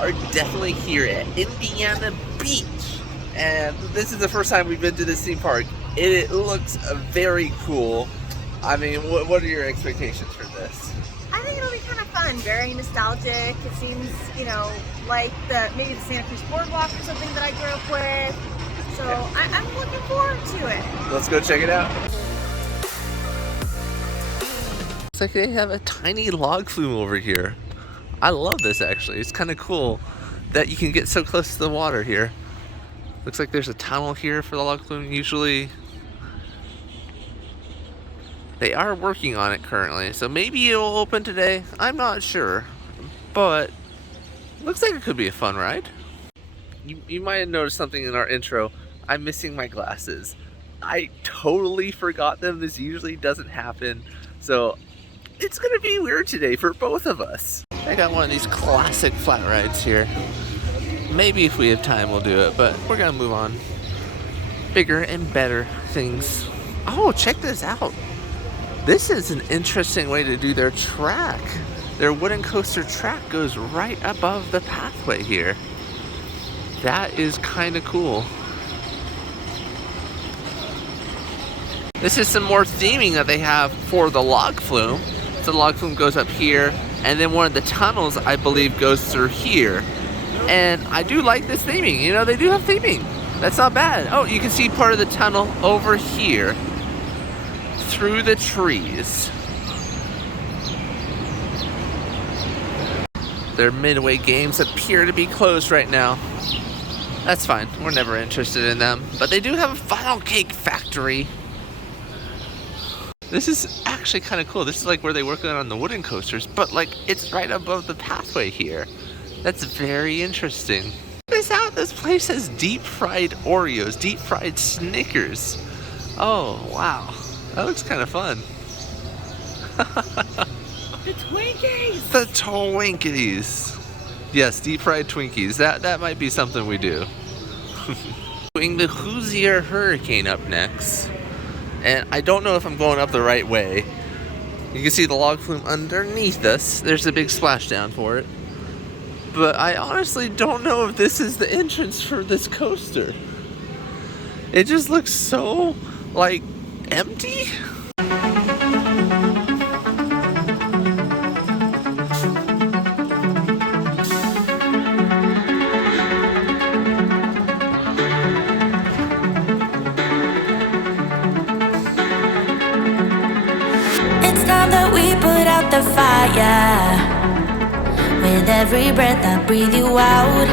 are definitely here at Indiana Beach. And this is the first time we've been to this theme park. It looks very cool. I mean, what are your expectations for this? I think it'll be kind of fun, very nostalgic. It seems, you know, like maybe the Santa Cruz Boardwalk or something that I grew up with. So yeah. I'm looking forward to it. Let's go check it out. Looks like they have a tiny log flume over here. I love this actually. It's kind of cool that you can get so close to the water here. Looks like there's a tunnel here for the log flume. Usually they are working on it currently, so maybe it'll open today. I'm not sure, but looks like it could be a fun ride. You might have noticed something in our intro. I'm missing my glasses. I totally forgot them. This usually doesn't happen, so it's gonna be weird today for both of us. I got one of these classic flat rides here. Maybe if we have time we'll do it, but we're gonna move on. Bigger and better things. Oh, check this out. This is an interesting way to do their track. Their wooden coaster track goes right above the pathway here. That is kind of cool. This is some more theming that they have for the log flume. So the log flume goes up here, and then one of the tunnels, I believe, goes through here. And I do like this theming. You know, they do have theming. That's not bad. Oh, you can see part of the tunnel over here through the trees. Their midway games appear to be closed right now. That's fine. We're never interested in them. But they do have a funnel cake factory. This is actually kind of cool. This is like where they work on the wooden coasters, but like it's right above the pathway here. That's very interesting. Check this out. This place has deep fried Oreos, deep fried Snickers. Oh, wow. That looks kind of fun. The Twinkies! The Twinkies. Yes, deep fried Twinkies. That might be something we do. Doing the Hoosier Hurricane up next. And I don't know if I'm going up the right way. You can see the log flume underneath us. There's a big splashdown for it. But I honestly don't know if this is the entrance for this coaster. It just looks so, like, empty. The fire with every breath I breathe you out.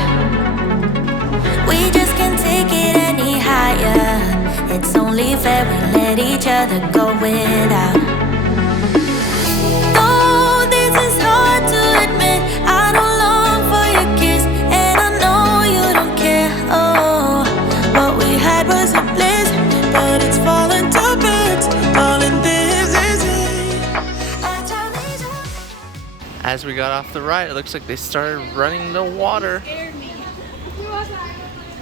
We just can't take it any higher. It's only fair we let each other go without. Oh, this is hard to admit. I don't long for your kiss, and I know you don't care. Oh, what we had was a bliss, but it's falling to bits. All in this is it. As we got off the ride, it looks like they started running the water. You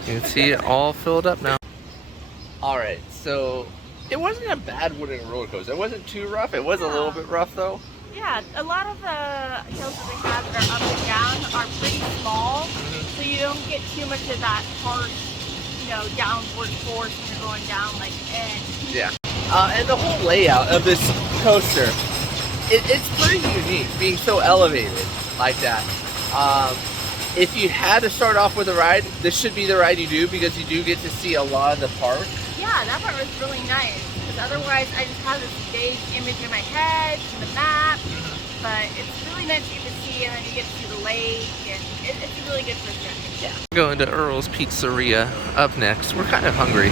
can see it all filled up now. Alright, so it wasn't a bad wooden roller coaster. It wasn't too rough. It was a little bit rough though. Yeah, a lot of the hills that they have that are up and down are pretty small, so you don't get too much of that harsh, you know, downward force when you're going down like edge. Yeah. And the whole layout of this coaster, it's pretty unique, being so elevated like that. If you had to start off with a ride, this should be the ride you do because you do get to see a lot of the park. Yeah, that part was really nice because otherwise I just have this vague image in my head from the map, but it's really nice to get to see, and then you get to see the lake, and it's a really good first journey. Yeah. Going to Earl's Pizzeria up next. We're kind of hungry.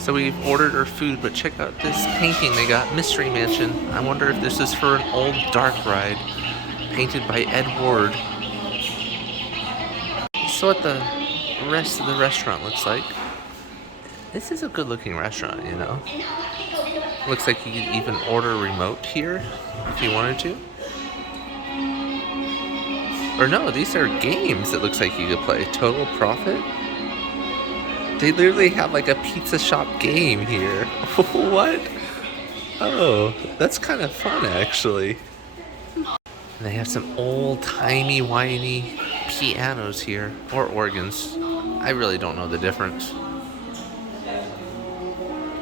So we've ordered our food, but check out this painting they got, Mystery Mansion. I wonder if this is for an old dark ride, painted by Ed Ward. So what the rest of the restaurant looks like. This is a good looking restaurant, you know. Looks like you could even order remote here if you wanted to. Or no, these are games it looks like you could play. Total Profit. They literally have like a pizza shop game here. What? Oh, that's kind of fun actually. And they have some old timey-wimey pianos here, or organs. I really don't know the difference.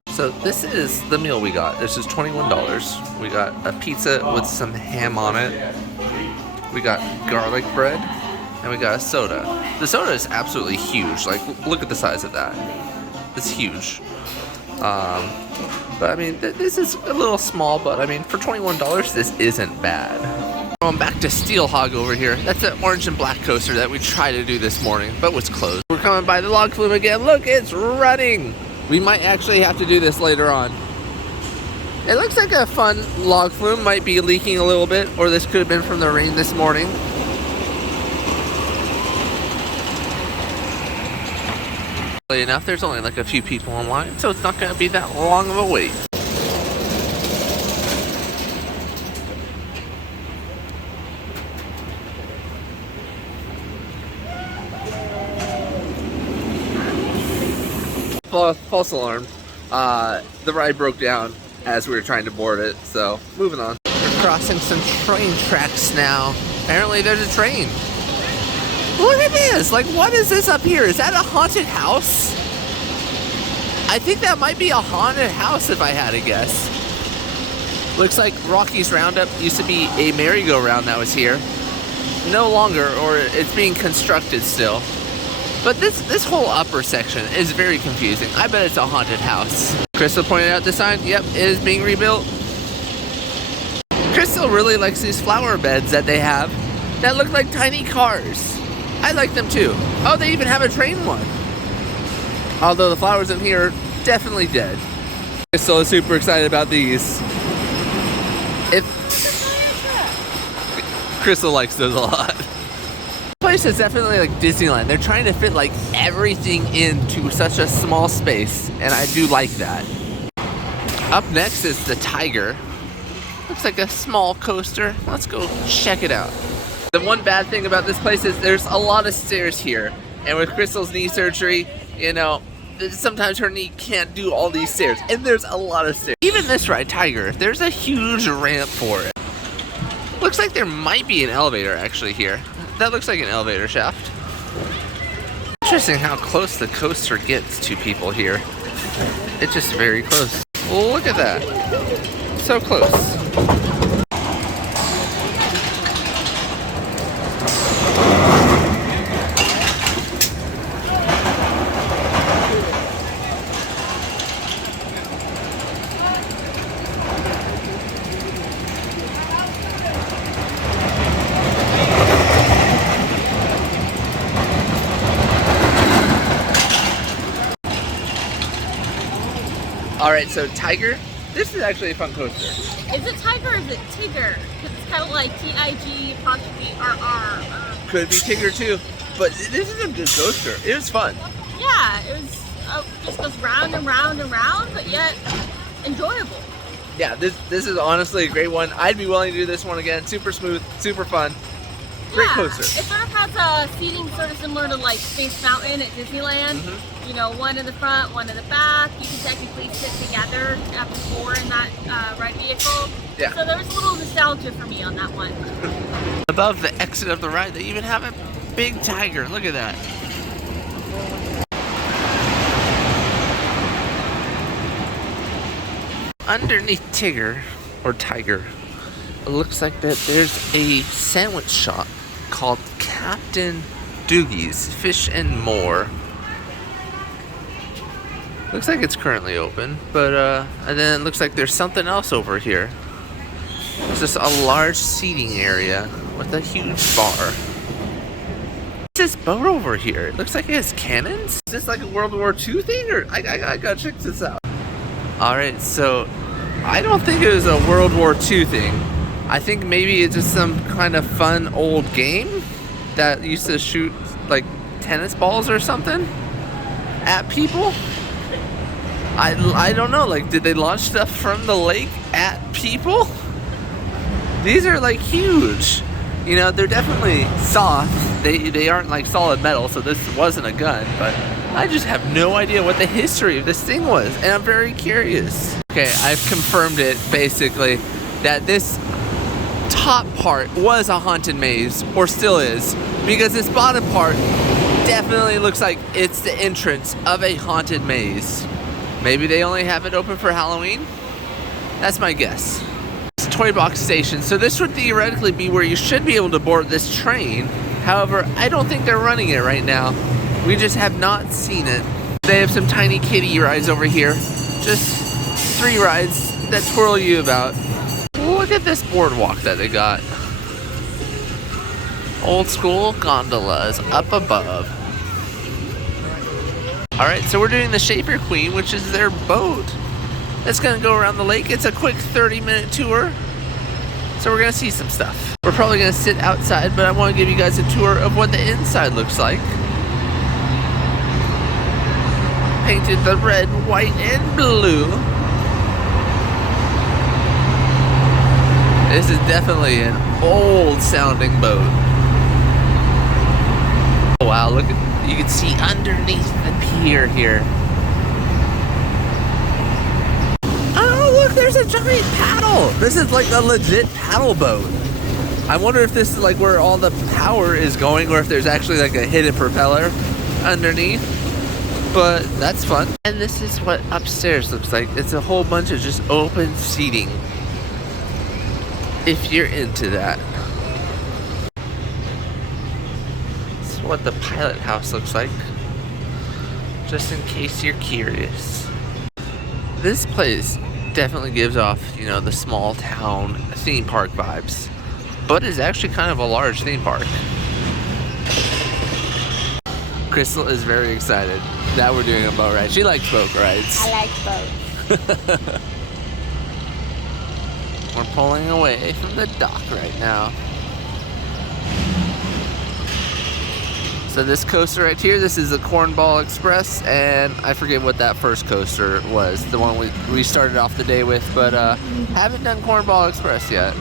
So this is the meal we got. This is $21. We got a pizza with some ham on it. We got garlic bread, and we got a soda. The soda is absolutely huge. Like, look at the size of that. It's huge. But I mean, this is a little small, but I mean, for $21, this isn't bad. Going back to Steelhawk over here. That's an orange and black coaster that we tried to do this morning, but was closed. We're coming by the log flume again. Look, it's running. We might actually have to do this later on. It looks like a fun log flume. Might be leaking a little bit, or this could have been from the rain this morning. Enough, there's only like a few people in line, so it's not going to be that long of a wait. False alarm. The ride broke down as we were trying to board it, so moving on. We're crossing some train tracks now. Apparently there's a train. Look at this! Like, what is this up here? Is that a haunted house? I think that might be a haunted house if I had to guess. Looks like Rocky's Roundup used to be a merry-go-round that was here. No longer, or it's being constructed still. But this whole upper section is very confusing. I bet it's a haunted house. Crystal pointed out the sign. Yep, it is being rebuilt. Crystal really likes these flower beds that they have that look like tiny cars. I like them too. Oh, they even have a train one. Although the flowers in here are definitely dead. Crystal is super excited about these. Crystal likes those a lot. This place is definitely like Disneyland. They're trying to fit like everything into such a small space, and I do like that. Up next is the Tiger. Looks like a small coaster. Let's go check it out. The one bad thing about this place is there's a lot of stairs here, and with Crystal's knee surgery, you know, sometimes her knee can't do all these stairs, and there's a lot of stairs. Even this ride, Tiger, there's a huge ramp for it. Looks like there might be an elevator actually here. That looks like an elevator shaft. Interesting how close the coaster gets to people here. It's just very close. Look at that. So close. Alright, so Tiger, this is actually a fun coaster. Is it Tiger or is it Tigger? Because it's kind of like T-I-G-R-R. Could be Tigger too, but this is a good coaster. It was fun. Yeah, it was just goes round and round and round, but yet enjoyable. Yeah, this is honestly a great one. I'd be willing to do this one again. Super smooth, super fun. Great coaster. It sort of has a seating sort of similar to like Space Mountain at Disneyland. You know, one in the front, one in the back. You can technically sit together after four in that ride vehicle. Yeah. So there was a little nostalgia for me on that one. Above the exit of the ride, they even have a big tiger. Look at that. Underneath Tigger, or Tiger, it looks like that there's a sandwich shop called Captain Doogie's Fish and More. Looks like it's currently open, but and then it looks like there's something else over here. It's just a large seating area with a huge bar. What's this boat over here? It looks like it has cannons? Is this like a World War II thing? Or I gotta check this out. Alright, so I don't think it was a World War II thing. I think maybe it's just some kind of fun old game that used to shoot like tennis balls or something at people. I don't know, like, did they launch stuff from the lake at people? These are like huge. You know, they're definitely soft. They aren't like solid metal, so this wasn't a gun, but I just have no idea what the history of this thing was, and I'm very curious. Okay, I've confirmed it basically that this top part was a haunted maze, or still is, because this bottom part definitely looks like it's the entrance of a haunted maze. Maybe they only have it open for Halloween? That's my guess. It's a toy box station, so this would theoretically be where you should be able to board this train. However, I don't think they're running it right now. We just have not seen it. They have some tiny kiddie rides over here. Just 3 rides that twirl you about. Look at this boardwalk that they got. Old school gondolas up above. Alright, so we're doing the Shaper Queen, which is their boat. That's gonna go around the lake. It's a quick 30-minute tour. So we're gonna see some stuff. We're probably gonna sit outside, but I wanna give you guys a tour of what the inside looks like. Painted the red, white, and blue. This is definitely an old sounding boat. Oh wow, look at, you can see underneath the pier here. Oh look, there's a giant paddle. This is like a legit paddle boat. I wonder if this is like where all the power is going, or if there's actually like a hidden propeller underneath. But that's fun. And this is what upstairs looks like. It's a whole bunch of just open seating, if you're into that. This is what the pilot house looks like, just in case you're curious. This place definitely gives off, you know, the small town theme park vibes, but is actually kind of a large theme park. Crystal is very excited that we're doing a boat ride. She likes boat rides. I like boats. We're pulling away from the dock right now. So this coaster right here, this is the Cornball Express, and I forget what that first coaster was, the one we started off the day with, but haven't done Cornball Express yet.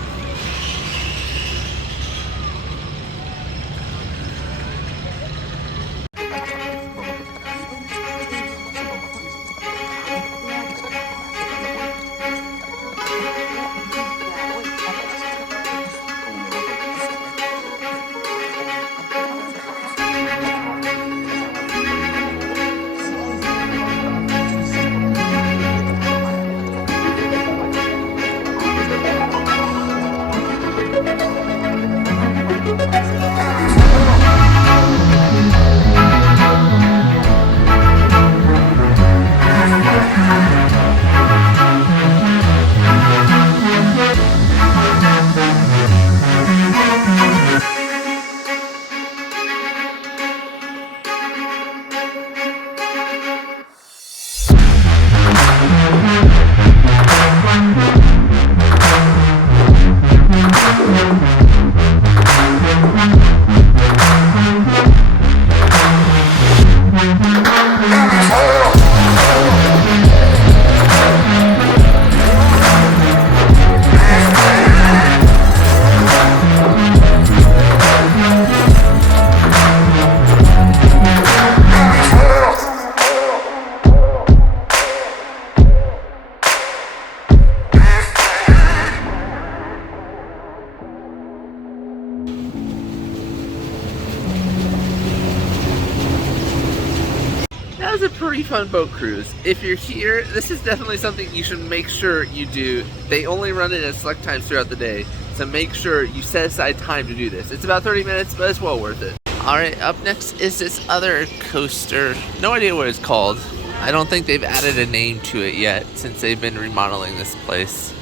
That was a pretty fun boat cruise. If you're here, this is definitely something you should make sure you do. They only run it at select times throughout the day, so make sure you set aside time to do this. It's about 30 minutes, but it's well worth it. Alright, up next is this other coaster. No idea what it's called. I don't think they've added a name to it yet since they've been remodeling this place.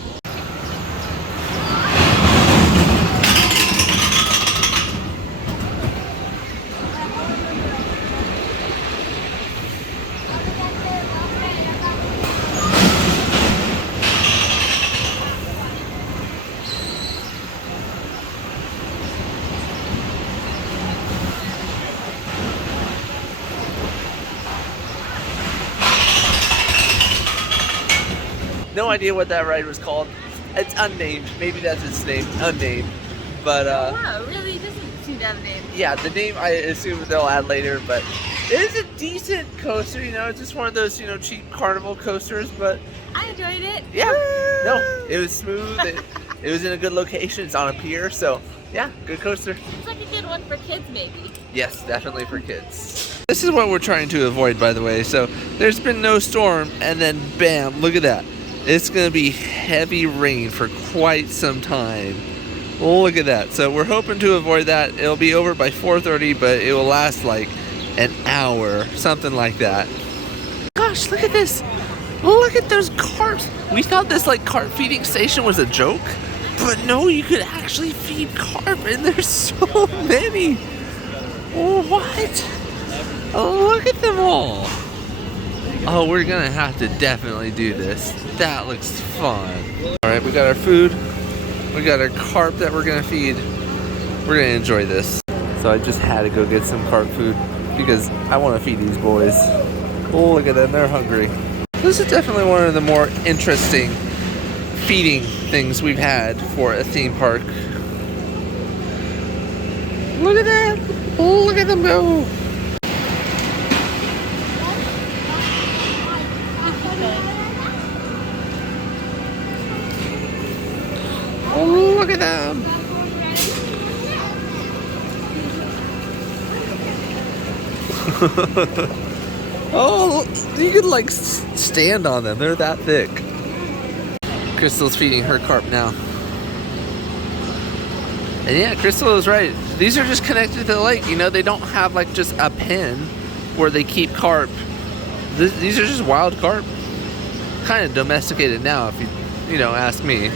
No idea what that ride was called. It's unnamed. Maybe that's its name. Unnamed. But wow, it really doesn't seem to have a name. yeah, the name I assume they'll add later, but it is a decent coaster, you know, it's just one of those, you know, cheap carnival coasters, but I enjoyed it. yeah, no, it was smooth. It was in a good location. It's on a pier, so yeah, good coaster. It's like a good one for kids, maybe. Yes, definitely for kids. This is what we're trying to avoid, by the way. So there's been no storm, and then bam, look at that. It's gonna be heavy rain for quite some time. Look at that. So we're hoping to avoid that. It'll be over by 4:30, but it will last like an hour, something like that. Gosh, look at this. Look at those carps. We thought this like carp feeding station was a joke, but no, you could actually feed carp, and there's so many. What? Oh, look at them all. Oh, we're gonna have to definitely do this. That looks fun. All right, we got our food. We got our carp that we're gonna feed. We're gonna enjoy this. So I just had to go get some carp food because I want to feed these boys. Oh, look at them, they're hungry. This is definitely one of the more interesting feeding things we've had for a theme park. Look at that! Oh, look at them go! Oh, look at them! Oh, you could like stand on them. They're that thick. Crystal's feeding her carp now. And yeah, Crystal is right. These are just connected to the lake. You know, they don't have like just a pen where they keep carp. These are just wild carp. Kind of domesticated now, if you know, ask me.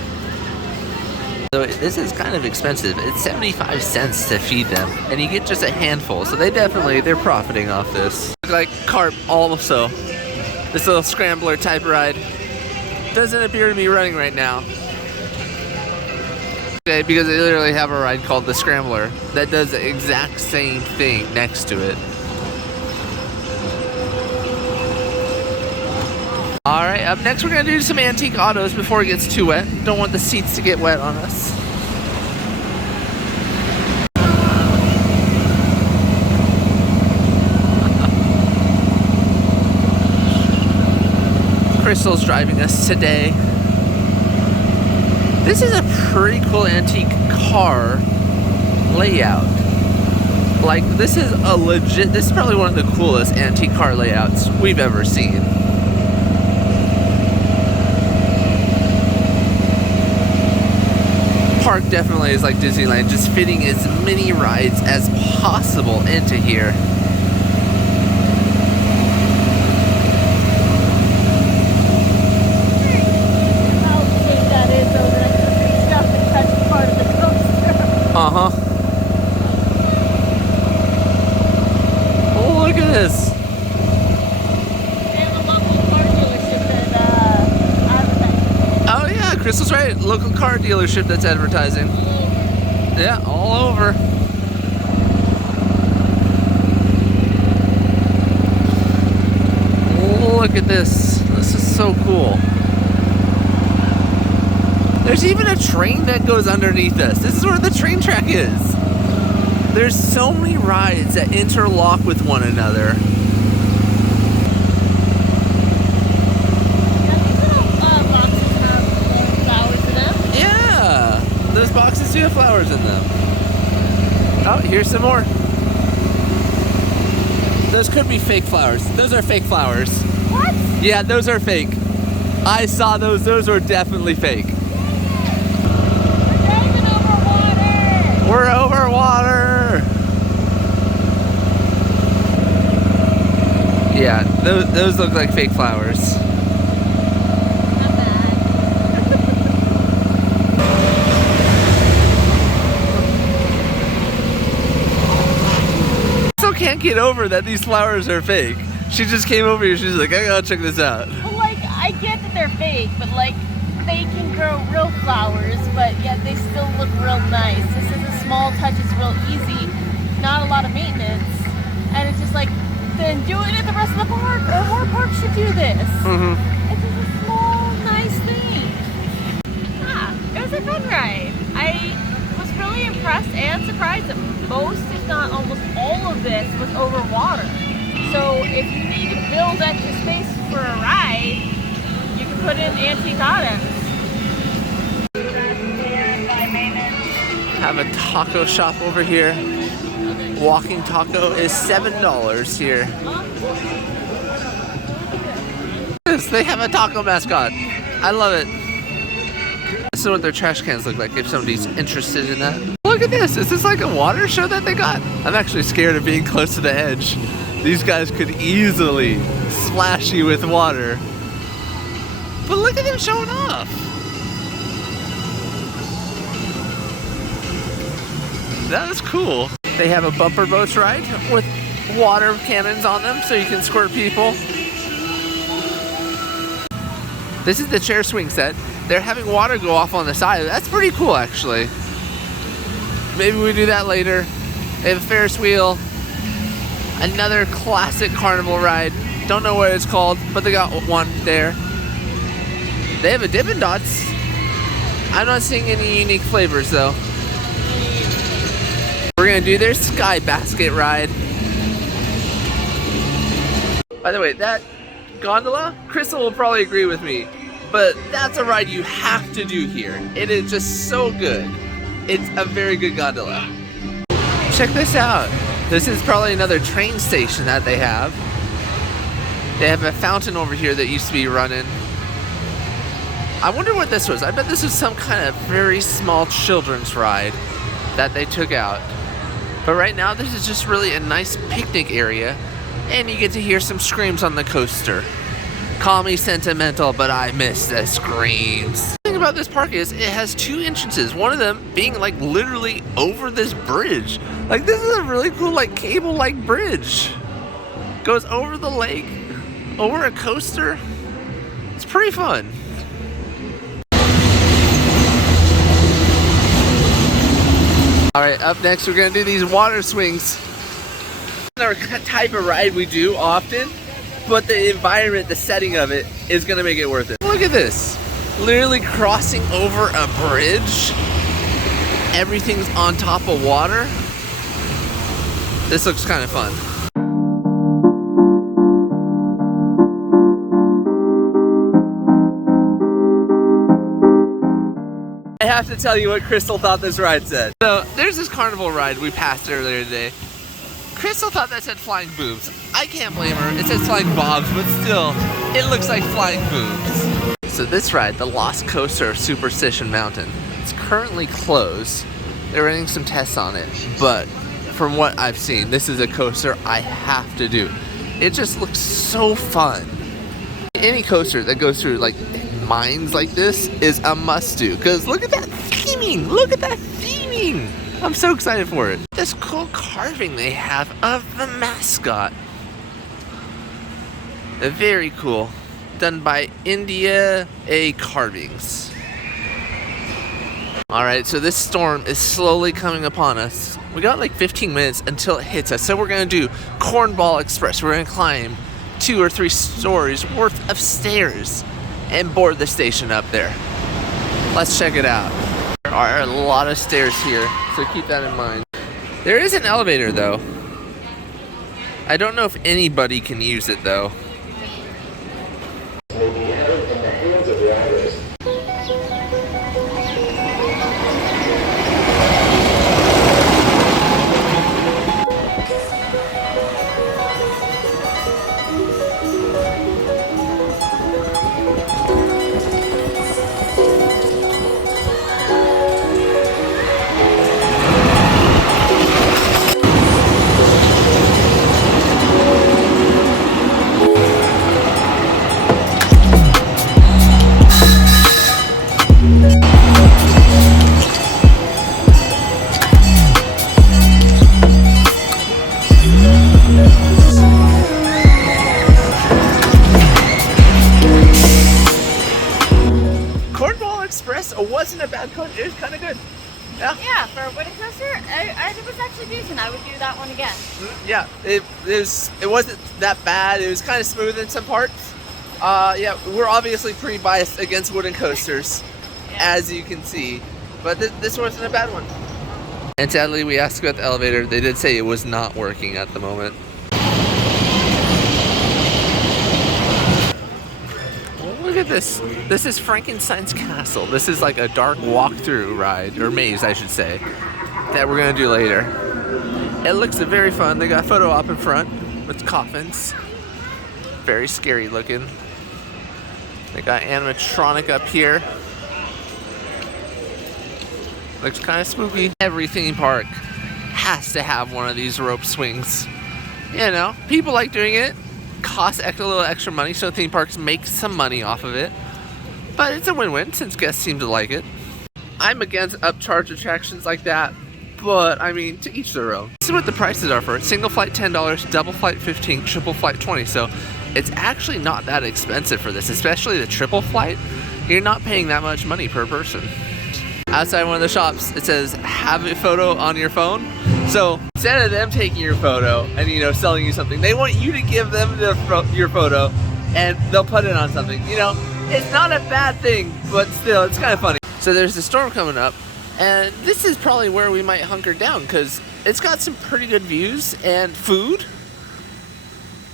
So this is kind of expensive. It's 75 cents to feed them, and you get just a handful. So they're profiting off this. Look like carp also. This little scrambler type ride doesn't appear to be running right now. Okay, because they literally have a ride called the Scrambler that does the exact same thing next to it. Alright, up next we're going to do some antique autos before it gets too wet. Don't want the seats to get wet on us. Crystal's driving us today. This is a pretty cool antique car layout. Like, this is probably one of the coolest antique car layouts we've ever seen. Park definitely is like Disneyland, just fitting as many rides as possible into here. Uh-huh. Oh, look at this. And the local car dealership that advertising. Oh yeah, Crystal's right. Local car dealership that's advertising. Yeah, all over. Look at this. This is so cool. There's even a train that goes underneath us. This is where the train track is. There's so many rides that interlock with one another. Those boxes do have flowers in them. Oh, here's some more. Those could be fake flowers. Those are fake flowers. What? Yeah, those are fake. I saw those. Those were definitely fake. We're driving over water. We're over water. Yeah, those look like fake flowers. Not bad. Can't get over that these flowers are fake. She just came over here, she's like, I gotta check this out. Well, like, I get that they're fake, but like, they can grow real flowers, but yet they still look real nice. This is a small touch, it's real easy, not a lot of maintenance, and it's just like, then do it at the rest of the park, or more parks should do this. Mm-hmm. It's just a small, nice thing. Yeah, it was a fun ride. I was really impressed and surprised that most, if not almost all of this was over water. So if you need to build extra space for a ride, you can put in antique items. have a taco shop over here. Walking taco is $7 here. Yes, they have a taco mascot. I love it. This is what their trash cans look like if somebody's interested in that. Look at this. Is this like a water show that they got? I'm actually scared of being close to the edge. These guys could easily splash you with water. But look at them showing off. That is cool. They have a bumper boats ride with water cannons on them so you can squirt people. This is the chair swing set. They're having water go off on the side. That's pretty cool, actually. Maybe we do that later. They have a Ferris wheel. Another classic carnival ride. Don't know what it's called, but they got one there. They have a Dippin' Dots. I'm not seeing any unique flavors, though. We're gonna do their Sky Basket ride. By the way, that gondola, Crystal will probably agree with me, but that's a ride you have to do here. It is just so good. It's a very good gondola. Check this out. This is probably another train station that they have. They have a fountain over here that used to be running. I wonder what this was. I bet this was some kind of very small children's ride that they took out. But right now, this is just really a nice picnic area, and you get to hear some screams on the coaster. Call me sentimental, but I miss the screams. The thing about this park is it has two entrances, one of them being like literally over this bridge. Like, this is a really cool like cable-like bridge. Goes over the lake, over a coaster. It's pretty fun. All right, up next we're gonna do these water swings. Our type of ride we do often, but the environment, the setting of it is gonna make it worth it. Look at this, literally crossing over a bridge. Everything's on top of water. This looks kind of fun. I have to tell you what Crystal thought this ride said. So there's this carnival ride we passed earlier today. Crystal thought that said flying boobs. I can't blame her. It says flying bobs, but still, it looks like flying boobs. So this ride, the Lost Coaster of Superstition Mountain, it's currently closed. They're running some tests on it, but from what I've seen, this is a coaster I have to do. It just looks so fun. Any coaster that goes through like mines like this is a must do, because look at that theming. Look at that theming. I'm so excited for it. This cool carving they have of the mascot. Very cool. Done by India A Carvings. Alright, so this storm is slowly coming upon us. We got like 15 minutes until it hits us. So we're going to do Cornball Express. We're going to climb 2 or 3 stories worth of stairs and board the station up there. Let's check it out. There are a lot of stairs here, so keep that in mind. There is an elevator though. I don't know if anybody can use it though. Wasn't a bad coaster. It was kind of good. Yeah. Yeah, for a wooden coaster, it was actually decent. I would do that one again. Yeah, it wasn't that bad. It was kind of smooth in some parts. Yeah, we're obviously pretty biased against wooden coasters, yeah, as you can see. But this wasn't a bad one. And sadly, we asked about the elevator. They did say it was not working at the moment. Look at this. This is Frankenstein's castle. This is like a dark walkthrough ride, or maze, I should say, that we're gonna do later. It looks very fun. They got a photo op in front with coffins. Very scary looking. They got animatronic up here. Looks kind of spooky. Every theme park has to have one of these rope swings. You know, people like doing it. Costs a little extra money, so theme parks make some money off of it. But it's a win-win since guests seem to like it. I'm against upcharge attractions like that, but I mean, to each their own. This is what the prices are for it. Single flight $10, double flight $15, triple flight $20. So it's actually not that expensive for this, especially the triple flight. You're not paying that much money per person. Outside one of the shops, it says have a photo on your phone. So instead of them taking your photo and, you know, selling you something, they want you to give them your photo and they'll put it on something. You know, it's not a bad thing, but still, it's kind of funny. So there's a storm coming up, and this is probably where we might hunker down because it's got some pretty good views and food.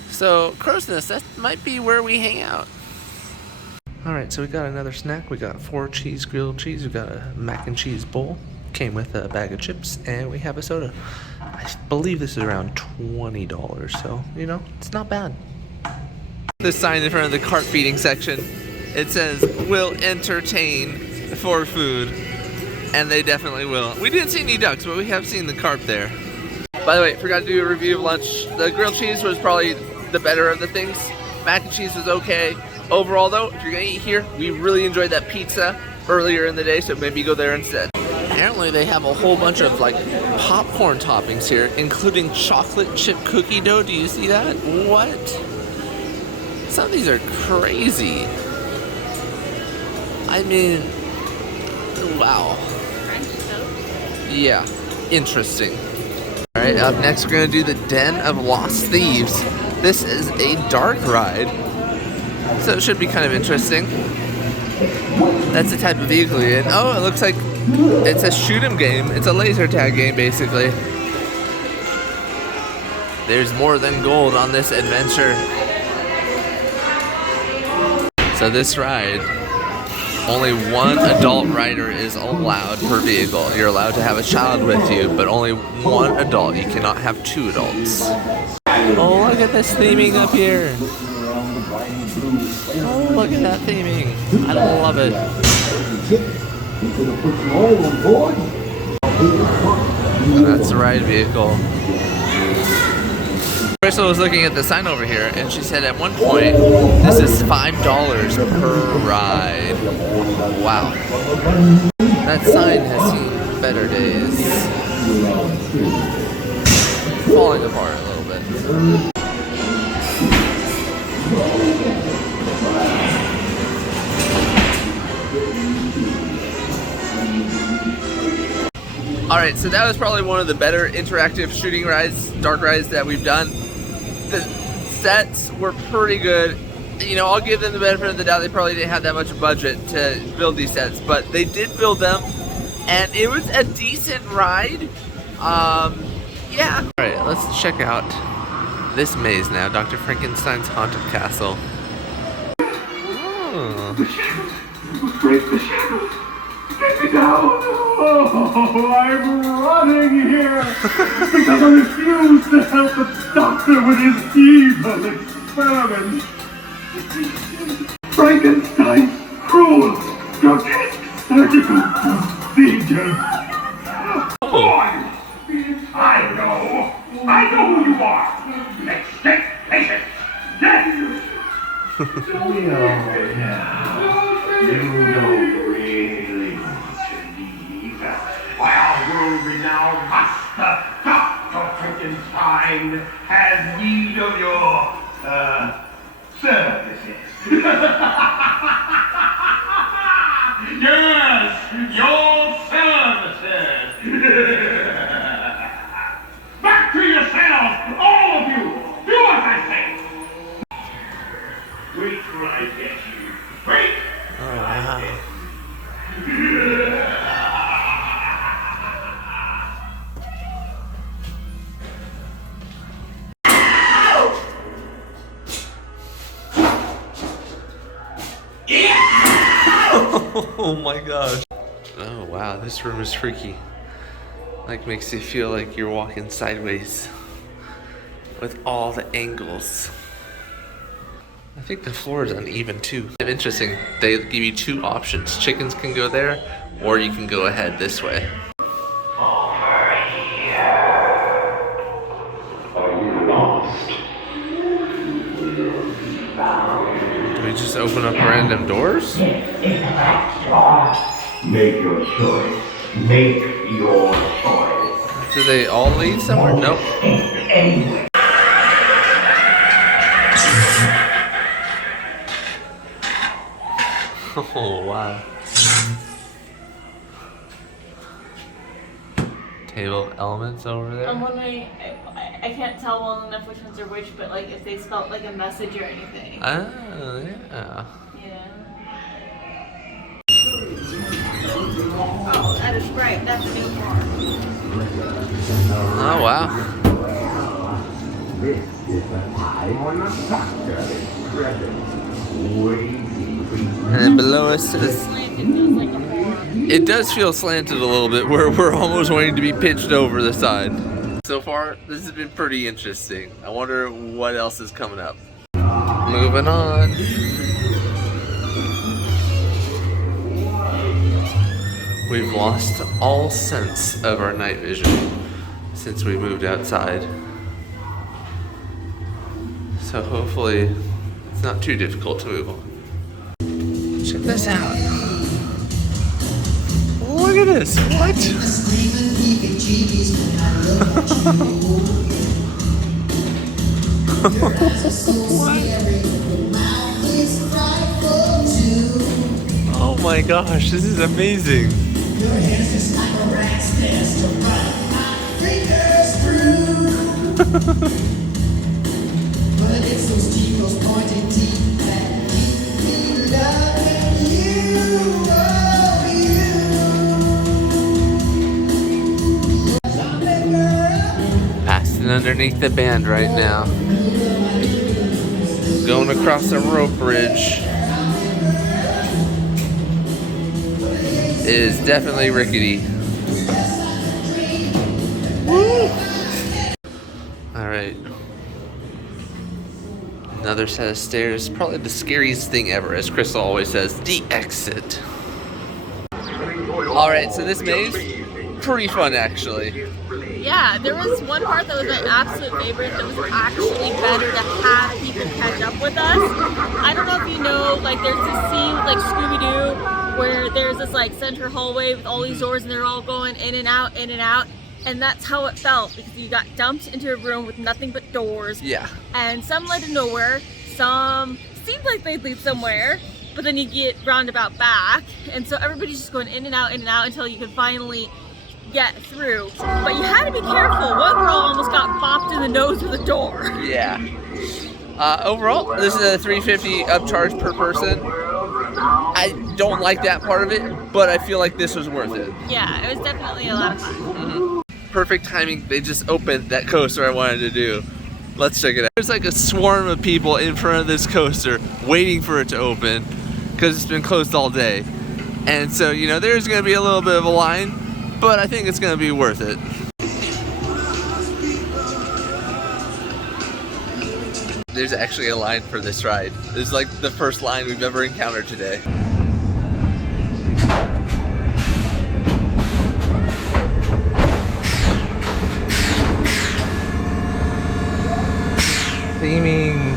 So Crow's Nest, that might be where we hang out. Alright, so we got another snack. We got 4 cheese grilled cheese. We got a mac and cheese bowl. Came with a bag of chips, and we have a soda. I believe this is around $20, so, you know, it's not bad. This sign in front of the cart feeding section, it says, will entertain for food, and they definitely will. We didn't see any ducks, but we have seen the carp there. By the way, forgot to do a review of lunch. The grilled cheese was probably the better of the things. Mac and cheese was okay. Overall though, if you're gonna eat here, we really enjoyed that pizza earlier in the day, so maybe go there instead. Apparently they have a whole bunch of like popcorn toppings here, including chocolate chip cookie dough. Do you see that? What? Some of these are crazy. I mean, wow. Yeah, interesting. Alright, up next we're gonna do the Den of Lost Thieves. This is a dark ride, so it should be kind of interesting. That's the type of vehicle you're in. Oh, it looks like it's a shoot 'em game. It's a laser tag game, basically. There's more than gold on this adventure. So this ride, only one adult rider is allowed per vehicle. You're allowed to have a child with you, but only one adult. You cannot have 2 adults. Oh, look at this theming up here. Oh, look at that theming. I love it. That's the ride vehicle. Crystal was looking at the sign over here, and she said at one point, this is $5 per ride. Wow. That sign has seen better days. Falling apart a little bit. Alright, so that was probably one of the better interactive shooting rides, dark rides that we've done. The sets were pretty good. You know, I'll give them the benefit of the doubt. They probably didn't have that much budget to build these sets, but they did build them, and it was a decent ride. Yeah. Alright, let's check out this maze now. Dr. Frankenstein's Haunted Castle. Oh. Break the shadows. Get me down. Oh, I'm running here because I refuse to help the doctor with his evil experiment. Frankenstein's cruel, grotesque surgical procedure. Boy, I know who you are. Let's get patient. Yes. You don't really want to leave. While world-renowned master Dr. Frankenstein has need of your, services. Yes, your services. Back to yourselves, all of you. Do as I say. Wait till I get you. Wait! Oh, wow. Yeah! Oh my gosh. Oh wow, this room is freaky. Like makes you feel like you're walking sideways with all the angles. I think the floor is uneven too. Interesting, they give you two options. Chickens can go there, or you can go ahead this way. Do we just open up random doors? Make your choice. Make your choice. Do they all lead somewhere? Nope. Oh, wow. Table elements over there? I'm wondering, I can't tell well enough which ones are which, but like if they spelled like a message or anything. Oh, yeah. Yeah. Oh, that is right. That's a new car. Oh, wow. This is the time when the doctor is present. Waiting for you. And then below us is... Slanted feels like a 4. It does feel slanted a little bit, where we're almost wanting to be pitched over the side. So far, this has been pretty interesting. I wonder what else is coming up. Moving on. We've lost all sense of our night vision since we moved outside. So hopefully it's not too difficult to move on. Check this out. Look at this. What? Oh my gosh, this is amazing. Passing underneath the band right now. Going across a rope bridge. It is definitely rickety. Woo! Alright. Another set of stairs. Probably the scariest thing ever, as Crystal always says, the exit. Alright, so this maze, pretty fun actually. Yeah, there was one part that was my absolute favorite that was actually better to have people catch up with us. I don't know if you know, like there's this scene with like Scooby-Doo where there's this like center hallway with all these doors and they're all going in and out, and that's how it felt because you got dumped into a room with nothing but doors. Yeah. And some led to nowhere, some seemed like they'd lead somewhere, but then you get roundabout back, and so everybody's just going in and out until you can finally get through. But you had to be careful. One girl almost got bopped in the nose with a door. Yeah. Overall, this is a $3.50 upcharge per person. I don't like that part of it, but I feel like this was worth it. Yeah, it was definitely a lot of fun. Mm-hmm. Perfect timing. They just opened that coaster I wanted to do. Let's check it out. There's like a swarm of people in front of this coaster waiting for it to open because it's been closed all day. And so, you know, there's going to be a little bit of a line, but I think it's going to be worth it. There's actually a line for this ride. This is like the first line we've ever encountered today. Theming.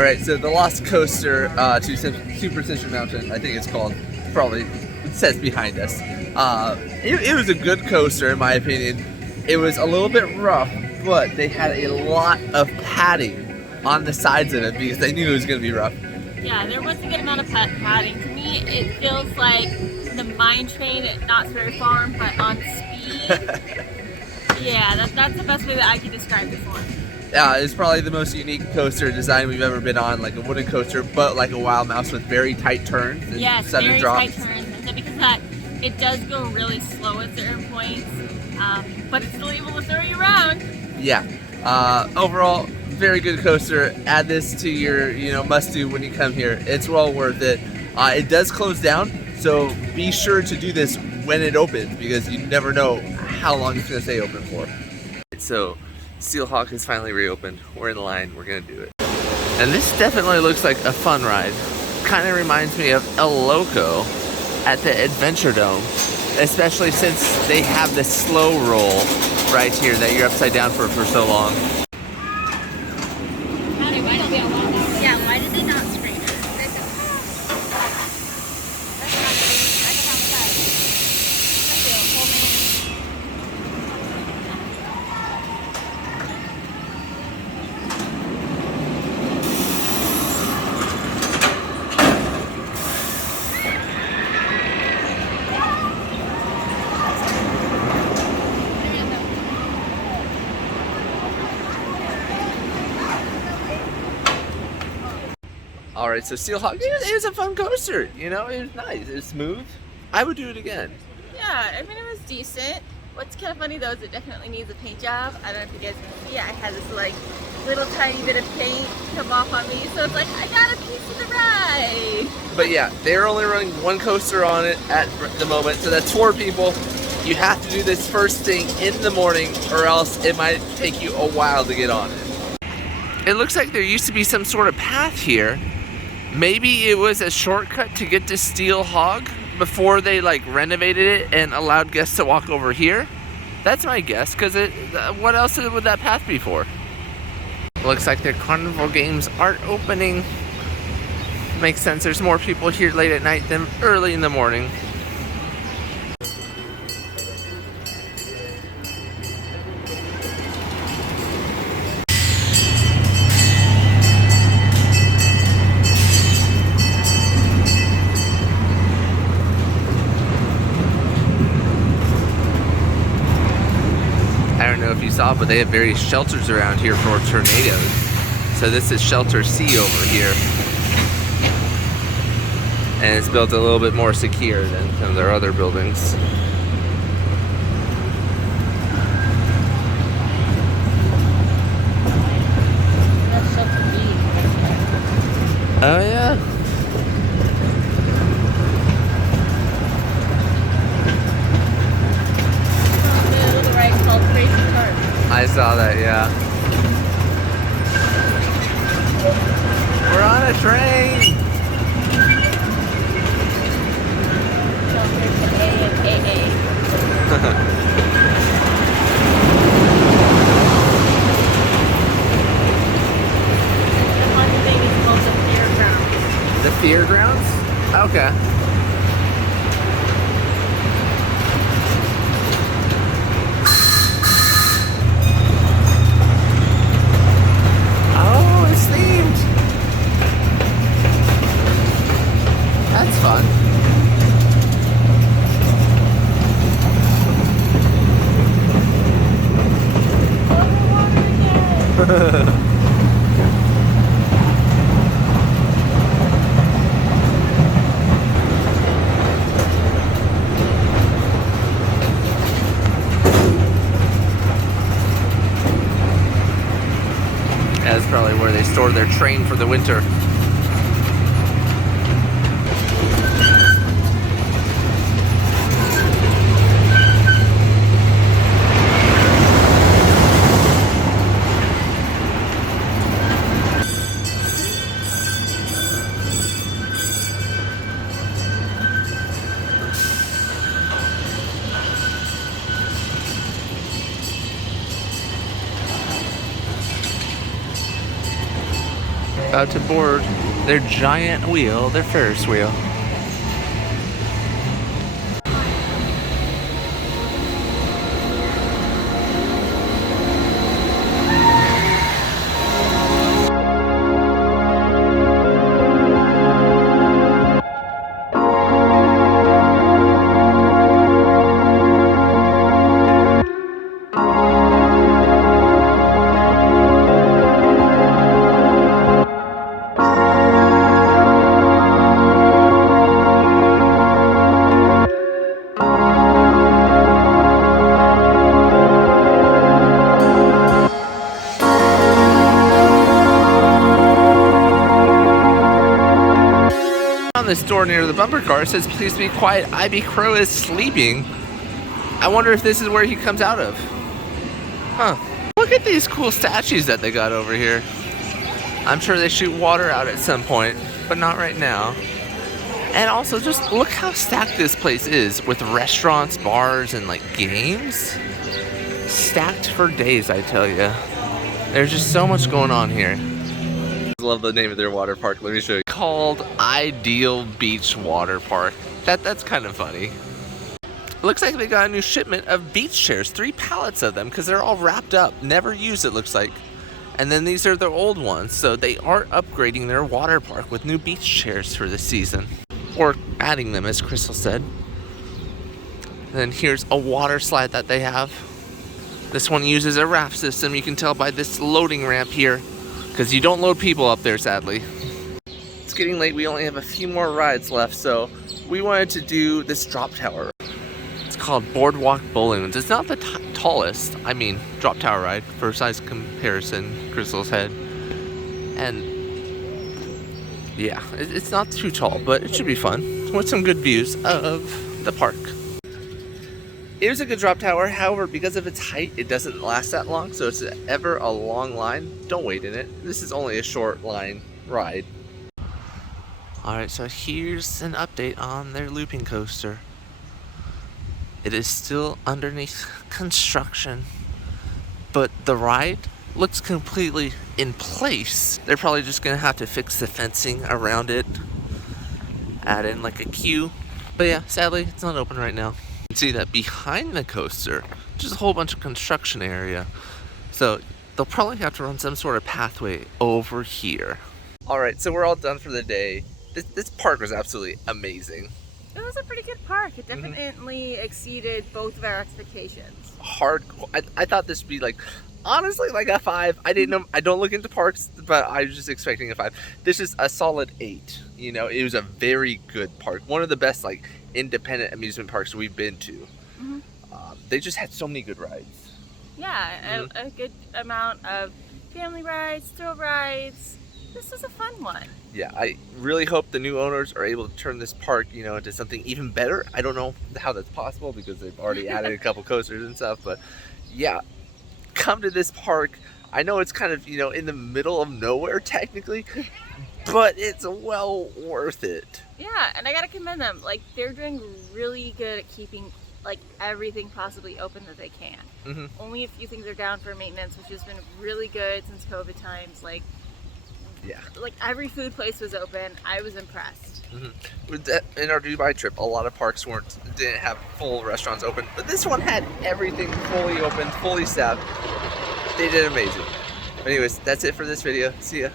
All right, so the Lost Coaster to Superstition Mountain, I think it's called, probably, it says behind us. It was a good coaster in my opinion. It was a little bit rough, but they had a lot of padding on the sides of it because they knew it was going to be rough. Yeah, there was a good amount of padding. To me, it feels like the mine train at Knott's Berry Farm, but on speed. Yeah, that's the best way that I can describe this one. Yeah, it's probably the most unique coaster design we've ever been on, like a wooden coaster, but like a Wild Mouse with very tight turns and yes, sudden very drops. tight turns. And so because of that, it does go really slow at certain points, but it's still able to throw you around. Yeah. Overall, very good coaster. Add this to your, must-do when you come here. It's well worth it. It does close down, so be sure to do this when it opens because you never know how long it's going to stay open for. So, Steelhawk is finally reopened. We're in line. We're going to do it. And this definitely looks like a fun ride. Kind of reminds me of El Loco at the Adventure Dome, especially since they have the slow roll right here that you're upside down for so long. Yeah, why did they not screen it? Alright, so Steelhawk, it was a fun coaster, it was nice, it was smooth. I would do it again. Yeah, I mean it was decent. What's kind of funny though is it definitely needs a paint job. I don't know if you guys can see, I had this like little tiny bit of paint come off on me, so it's like I got a piece of the ride. But yeah, they're only running one coaster on it at the moment, so that's 4 people. You have to do this first thing in the morning or else it might take you a while to get on it. It looks like there used to be some sort of path here. Maybe it was a shortcut to get to Steelhawk before they renovated it and allowed guests to walk over here. That's my guess, because what else would that path be for? Looks like their carnival games aren't opening. Makes sense, there's more people here late at night than early in the morning. But they have various shelters around here for tornadoes. So this is shelter C over here. And it's built a little bit more secure than some of their other buildings. That's shelter B. Oh yeah. I saw that, yeah. We're on a train! So there's an A and AA. The haunted thing is called the fairgrounds. The fairgrounds? Okay. That's probably where they store their train for the winter. About to board their giant wheel, their Ferris wheel. On this door near the bumper car, it says, "Please be quiet, Ivy Crow is sleeping." I wonder if this is where he comes out of. Huh. Look at these cool statues that they got over here. I'm sure they shoot water out at some point, but not right now. And also, just look how stacked this place is with restaurants, bars, and like games. Stacked for days, I tell you. There's just so much going on here. I love the name of their water park. Let me show you. Called Ideal Beach Water Park. That's kind of funny. Looks like they got a new shipment of beach chairs, 3 pallets of them, because they're all wrapped up, never used it looks like. And then these are their old ones, so they are upgrading their water park with new beach chairs for this season. Or adding them, as Crystal said. And then here's a water slide that they have. This one uses a raft system, you can tell by this loading ramp here. Because you don't load people up there, sadly. It's getting late, we only have a few more rides left, so we wanted to do this drop tower. It's called Boardwalk Bowling. It's not the tallest, drop tower ride, for size comparison, Crystal's head. And yeah, it's not too tall, but it should be fun, with some good views of the park. It was a good drop tower, however, because of its height, it doesn't last that long, so it's ever a long line. Don't wait in it. This is only a short line ride. Alright, so here's an update on their looping coaster. It is still underneath construction, but the ride looks completely in place. They're probably just going to have to fix the fencing around it, add in like a queue. But yeah, sadly, it's not open right now. You can see that behind the coaster, just a whole bunch of construction area. So they'll probably have to run some sort of pathway over here. Alright, so we're all done for the day. This park was absolutely amazing. It was a pretty good park. It definitely exceeded both of our expectations. I thought this would be like, honestly, like a 5. I didn't know, I don't look into parks, but I was just expecting a 5. This is a solid 8. You know, it was a very good park. One of the best like independent amusement parks we've been to. They just had so many good rides. Yeah, a good amount of family rides, thrill rides. This was a fun one. Yeah, I really hope the new owners are able to turn this park, you know, into something even better. I don't know how that's possible because they've already added a couple coasters and stuff, but yeah, come to this park. I know it's kind of, you know, in the middle of nowhere technically, but it's well worth it. Yeah, and I gotta commend them. Like, they're doing really good at keeping like everything possibly open that they can. Only a few things are down for maintenance, which has been really good since COVID times. Like, yeah, like every food place was open. I was impressed. In our Dubai trip, a lot of parks didn't have full restaurants open, but this one had everything fully open, fully staffed. They did amazing. Anyways, that's it for this video. See ya.